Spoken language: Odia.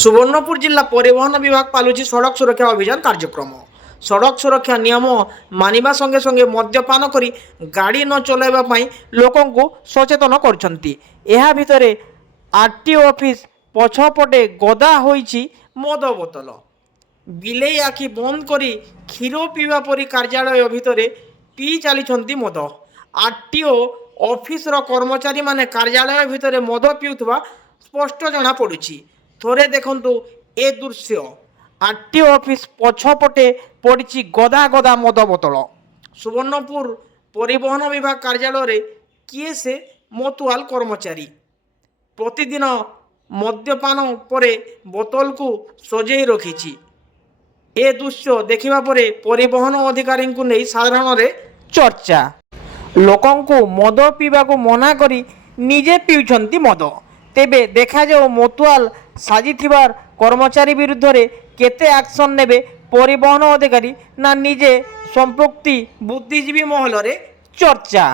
ସୁବର୍ଣ୍ଣପୁର ଜିଲ୍ଲା ପରିବହନ ବିଭାଗ ପାଲୁଛି ସଡ଼କ ସୁରକ୍ଷା ଅଭିଯାନ କାର୍ଯ୍ୟକ୍ରମ। ସଡ଼କ ସୁରକ୍ଷା ନିୟମ ମାନିବା ସଙ୍ଗେ ସଙ୍ଗେ ମଦ୍ୟପାନ କରି ଗାଡ଼ି ନ ଚଲାଇବା ପାଇଁ ଲୋକଙ୍କୁ ସଚେତନ କରୁଛନ୍ତି। ଏହା ଭିତରେ ଆର୍‌ଟିଓ ଅଫିସ ପଛପଟେ ଗଦା ହୋଇଛି ମଦ ବୋତଲ। ବିଲେଇ ଆଖି ବନ୍ଦ କରି କ୍ଷୀର ପିଇବା ପରି କାର୍ଯ୍ୟାଳୟ ଭିତରେ ପିଇ ଚାଲିଛନ୍ତି ମଦ। ଆର୍‌ଟିଓ ଅଫିସର କର୍ମଚାରୀମାନେ କାର୍ଯ୍ୟାଳୟ ଭିତରେ ମଦ ପିଉଥିବା ସ୍ପଷ୍ଟ ଜଣାପଡ଼ୁଛି। ଥରେ ଦେଖନ୍ତୁ ଏ ଦୃଶ୍ୟ। ଆର୍‌ଟିଓ ଅଫିସ ପଛପଟେ ପଡ଼ିଛି ଗଦା ଗଦା ମଦ ବୋତଲ। ସୁବର୍ଣ୍ଣପୁର ପରିବହନ ବିଭାଗ କାର୍ଯ୍ୟାଳୟରେ କିଏ ସେ ମତୁଆଲ କର୍ମଚାରୀ? ପ୍ରତିଦିନ ମଦ୍ୟପାନ ପରେ ବୋତଲକୁ ସଜେଇ ରଖିଛି। ଏ ଦୃଶ୍ୟ ଦେଖିବା ପରେ ପରିବହନ ଅଧିକାରୀଙ୍କୁ ନେଇ ସାଧାରଣରେ ଚର୍ଚ୍ଚା। ଲୋକଙ୍କୁ ମଦ ପିଇବାକୁ ମନା କରି ନିଜେ ପିଉଛନ୍ତି ମଦ। ତେବେ ଦେଖାଯାଉ ମତୁଆଲ ସାଜିଥିବା କର୍ମଚାରୀ ବିରୁଦ୍ଧରେ କେତେ ଆକ୍ସନ୍ ନେବେ ପରିବହନ ଅଧିକାରୀ, ନା ନିଜେ ସମ୍ପୃକ୍ତି ବୁଦ୍ଧିଜୀବୀ ମହଲରେ ଚର୍ଚ୍ଚା।